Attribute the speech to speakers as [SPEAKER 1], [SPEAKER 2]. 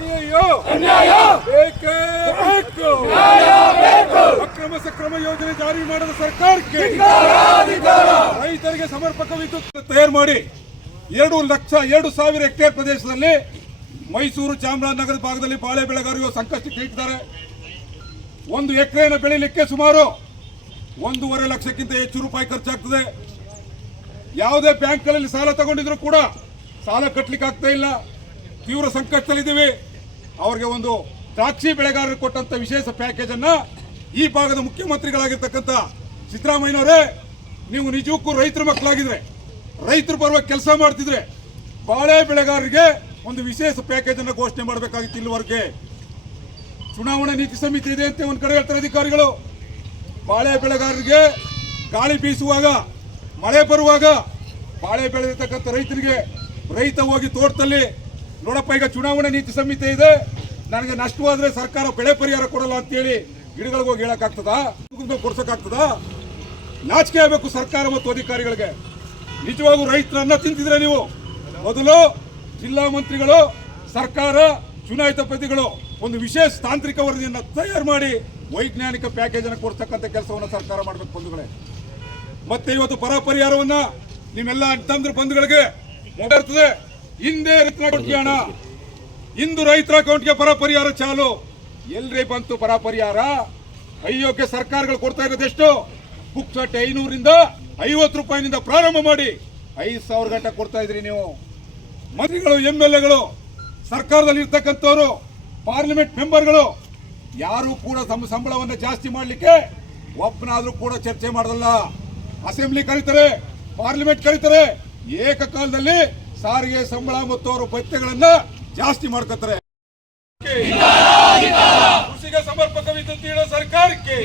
[SPEAKER 1] ಅಯ್ಯಯ್ಯೋ ಬೇಕೇ. ಬೇಕು. ಅಕ್ರಮ ಸಕ್ರಮ ಯೋಜನೆ ಜಾರಿ ಮಾಡದ ಸರ್ಕಾರಕ್ಕೆ ರೈತರಿಗೆ ಸಮರ್ಪಕ ವಿದ್ಯುತ್ ತಯಾರು ಮಾಡಿ ಎರಡು ಲಕ್ಷ ಎರಡು ಸಾವಿರ ಹೆಕ್ಟೇರ್ ಪ್ರದೇಶದಲ್ಲಿ ಮೈಸೂರು ಚಾಮರಾಜನಗರ ಭಾಗದಲ್ಲಿ ಬಾಳೆ ಬೆಳೆಗಾರರು ಸಂಕಷ್ಟಕ್ಕೆ ಇಟ್ಟಿದ್ದಾರೆ. ಒಂದು ಎಕರೆಯನ್ನು ಬೆಳೀಲಿಕ್ಕೆ ಸುಮಾರು ಒಂದೂವರೆ ಲಕ್ಷಕ್ಕಿಂತ ಹೆಚ್ಚು ರೂಪಾಯಿ ಖರ್ಚಾಗ್ತದೆ. ಯಾವುದೇ ಬ್ಯಾಂಕ್ಗಳಲ್ಲಿ ಸಾಲ ತಗೊಂಡಿದ್ರು ಕೂಡ ಸಾಲ ಕಟ್ಟಲಿಕ್ಕೆ ಆಗ್ತಾ ಇಲ್ಲ. ತೀವ್ರ ಸಂಕಷ್ಟದಲ್ಲಿದ್ದೀವಿ. ಅವ್ರಿಗೆ ಒಂದು ದ್ರಾಕ್ಷಿ ಬೆಳೆಗಾರರು ಕೊಟ್ಟಂತ ವಿಶೇಷ ಪ್ಯಾಕೇಜ್ ಅನ್ನ ಈ ಭಾಗದ ಮುಖ್ಯಮಂತ್ರಿಗಳಾಗಿರ್ತಕ್ಕಂಥ ಸಿದ್ದರಾಮಯ್ಯನವರೇ, ನೀವು ನಿಜಕ್ಕೂ ರೈತರ ಮಕ್ಕಳಾಗಿದ್ರೆ, ರೈತರು ಬರುವ ಕೆಲಸ ಮಾಡ್ತಿದ್ರೆ ಬಾಳೆ ಬೆಳೆಗಾರರಿಗೆ ಒಂದು ವಿಶೇಷ ಪ್ಯಾಕೇಜ್ ಅನ್ನು ಘೋಷಣೆ ಮಾಡಬೇಕಾಗಿತ್ತು ಇಲ್ಲಿವರೆಗೆ. ಚುನಾವಣಾ ನೀತಿ ಸಮಿತಿ ಇದೆ ಅಂತ ಒಂದು ಕಡೆ ಹೇಳ್ತಾರೆ ಅಧಿಕಾರಿಗಳು. ಬಾಳೆ ಬೆಳೆಗಾರರಿಗೆ ಗಾಳಿ ಬೀಸುವಾಗ, ಮಳೆ ಬರುವಾಗ ಬಾಳೆ ಬೆಳೆದಿರ್ತಕ್ಕಂಥ ರೈತರಿಗೆ ರೈತ ಹೋಗಿ ತೋಟದಲ್ಲಿ ನೋಡಪ್ಪ, ಈಗ ಚುನಾವಣೆ ನೀತಿ ಸಮಿತಿ ಇದೆ. ನನಗೆ ನಷ್ಟವಾದ್ರೆ ಸರ್ಕಾರ ಬೆಳೆ ಪರಿಹಾರ ಕೊಡಲ್ಲ ಅಂತೇಳಿ ಗಿಡಗಳಿಗೆ ಹೋಗಿ ಹೇಳಕ್ಕಾಗ್ತದಾ? ಕೊಡ್ಸಕ್ಕಾಗ್ತದಾ? ನಾಚಿಕೆ ಆಗಬೇಕು ಸರ್ಕಾರ ಮತ್ತು ಅಧಿಕಾರಿಗಳಿಗೆ. ನಿಜವಾಗೂ ರೈತರನ್ನ ತಿಂತಿದ್ರೆ ನೀವು? ಮೊದಲು ಜಿಲ್ಲಾ ಮಂತ್ರಿಗಳು, ಸರ್ಕಾರ, ಚುನಾಯಿತ ಪ್ರತಿಗಳು ಒಂದು ವಿಶೇಷ ತಾಂತ್ರಿಕ ವರದಿಯನ್ನು ತಯಾರು ಮಾಡಿ ವೈಜ್ಞಾನಿಕ ಪ್ಯಾಕೇಜ್ ಅನ್ನು ಕೊಡ್ತಕ್ಕಂಥ ಕೆಲಸವನ್ನು ಸರ್ಕಾರ ಮಾಡಬೇಕು ಬಂಧುಗಳೇ. ಮತ್ತೆ ಇವತ್ತು ಬರ ಪರಿಹಾರವನ್ನ ನಿಮ್ಮೆಲ್ಲ ಅಂತಂದ್ರೆ ಬಂಧುಗಳಿಗೆ ಇರ್ತದೆ ಹಿಂದೆ ರೈತರ ಅಕೌಂಟ್ಗೆ ಹಣ ಇಂದು ರೈತರ ಅಕೌಂಟ್ಗೆ ಬರ ಪರಿಹಾರ ಚಾಲು. ಎಲ್ರಿ ಬಂತು ಬರ ಪರಿಹಾರ? ಅಯ್ಯೋಕ್ಕೆ ಸರ್ಕಾರಗಳು ಕೊಡ್ತಾ ಇರೋದೆಷ್ಟು ಬುಕ್ ಚಾಟ್ ಐನೂರಿಂದ ಐವತ್ತು ರೂಪಾಯಿನಿಂದ ಪ್ರಾರಂಭ ಮಾಡಿ ಐದು ಸಾವಿರ ಗಂಟೆ ಕೊಡ್ತಾ ಇದ್ರಿ ನೀವು. ಮಂತ್ರಿಗಳು ಎಂ ಎಲ್ ಎಗಳು ಸರ್ಕಾರದಲ್ಲಿ ಇರ್ತಕ್ಕಂಥವ್ರು ಪಾರ್ಲಿಮೆಂಟ್ ಮೆಂಬರ್ಗಳು ಯಾರು ಕೂಡ ತಮ್ಮ ಸಂಬಳವನ್ನು ಜಾಸ್ತಿ ಮಾಡಲಿಕ್ಕೆ ಒಬ್ಬನಾದ್ರೂ ಕೂಡ ಚರ್ಚೆ ಮಾಡೋದಲ್ಲ ಅಸೆಂಬ್ಲಿ ಕರೀತಾರೆ ಪಾರ್ಲಿಮೆಂಟ್ ಕರೀತಾರೆ. ಏಕಕಾಲದಲ್ಲಿ ಸಾರಿಗೆ ಸಂಬಳ ಮತ್ತು ಅವರ ಭತ್ಯೆಗಳನ್ನ ಜಾಸ್ತಿ ಮಾಡ್ಕೋತಾರೆ. ಕೃಷಿಗೆ ಸಮರ್ಪಕ ವಿದ್ಯುತ್ ನೀಡೋ ಸರ್ಕಾರಕ್ಕೆ.